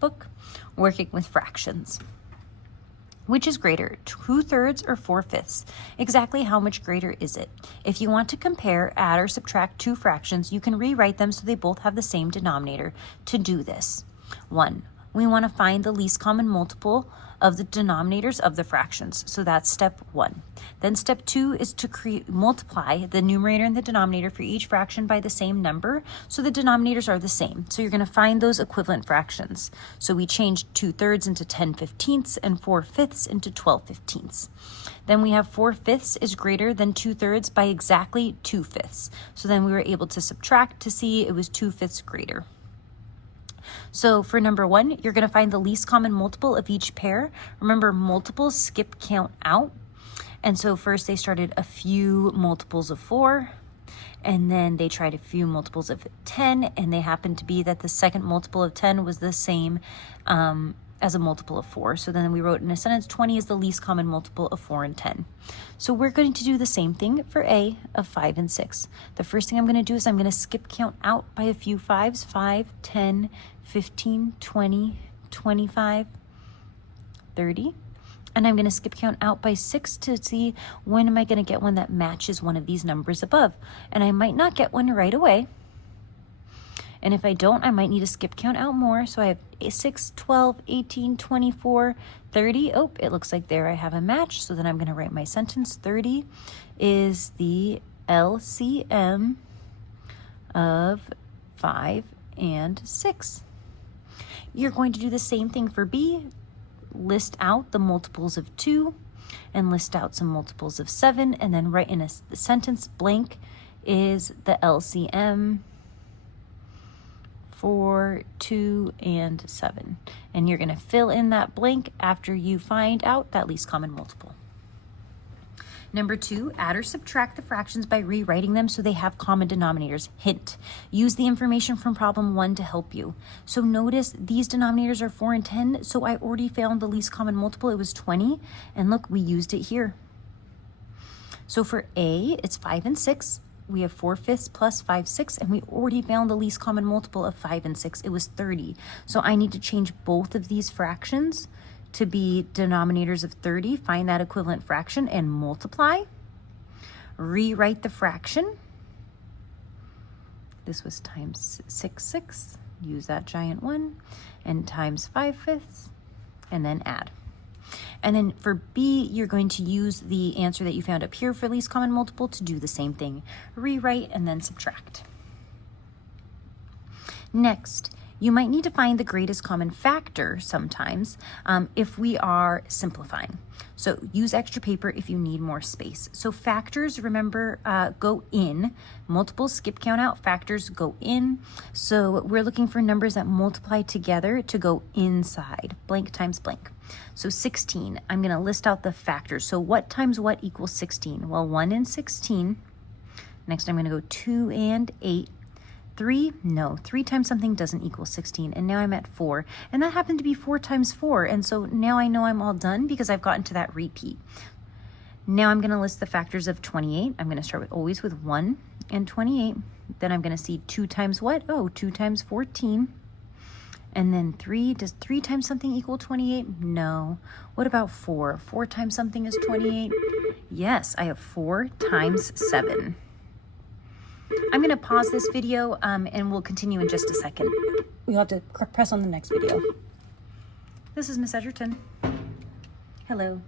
book, working with fractions. Which is greater, 2/3 or 4/5? Exactly how much greater is it? If you want to compare, add, or subtract two fractions, you can rewrite them so they both have the same denominator. To do this, 1, we want to find the least common multiple of the denominators of the fractions. So that's step 1. Then step 2 is to multiply the numerator and the denominator for each fraction by the same number, so the denominators are the same. So you're going to find those equivalent fractions. So we changed 2/3 into 10/15 and 4/5 into 12/15. Then we have 4/5 is greater than 2/3 by exactly 2/5. So then we were able to subtract to see it was 2/5 greater. So for number 1, you're going to find the least common multiple of each pair. Remember, multiples skip count out. And so first they started a few multiples of 4, and then they tried a few multiples of 10, and they happened to be that the second multiple of 10 was the same as a multiple of 4. So then we wrote in a sentence, 20 is the least common multiple of 4 and 10. So we're going to do the same thing for A of 5 and 6. The first thing I'm going to do is I'm going to skip count out by a few 5s, 5, 10, 15, 20, 25, 30. And I'm going to skip count out by 6 to see when am I going to get one that matches one of these numbers above. And I might not get one right away. And if I don't, I might need to skip count out more. So I have 6, 12, 18, 24, 30. Oh, it looks like there I have a match. So then I'm going to write my sentence. 30 is the LCM of 5 and 6. You're going to do the same thing for B. List out the multiples of 2 and list out some multiples of 7, and then write in a sentence blank is the LCM for 2 and 7. And you're going to fill in that blank after you find out that least common multiple. Number 2, add or subtract the fractions by rewriting them so they have common denominators. Hint, use the information from problem 1 to help you. So notice these denominators are 4 and 10, so I already found the least common multiple. It was 20, and look, we used it here. So for A, it's 5 and 6. We have 4/5 plus 5, 6, and we already found the least common multiple of 5 and 6. It was 30. So I need to change both of these fractions to be denominators of 30, find that equivalent fraction and multiply. Rewrite the fraction. This was times 6, 6, use that giant 1, and times 5/5, and then add. And then for B, you're going to use the answer that you found up here for least common multiple to do the same thing. Rewrite and then subtract. Next, you might need to find the greatest common factor sometimes if we are simplifying. So use extra paper if you need more space. So factors, remember, go in. Multiples skip count out, factors go in. So we're looking for numbers that multiply together to go inside. Blank times blank. So 16, I'm going to list out the factors. So what times what equals 16? Well, 1 and 16. Next, I'm going to go 2 and 8. 3, no, 3 times something doesn't equal 16, and now I'm at 4, and that happened to be 4 times 4, and so now I know I'm all done because I've gotten to that repeat. Now I'm going to list the factors of 28. I'm going to start with always with 1 and 28. Then I'm going to see 2 times what? Oh, 2 times 14. And then 3, does 3 times something equal 28? No. What about 4? 4 times something is 28? Yes, I have 4 times 7. I'm going to pause this video and we'll continue in just a second. We'll have to press on the next video. This is Miss Edgerton. Hello.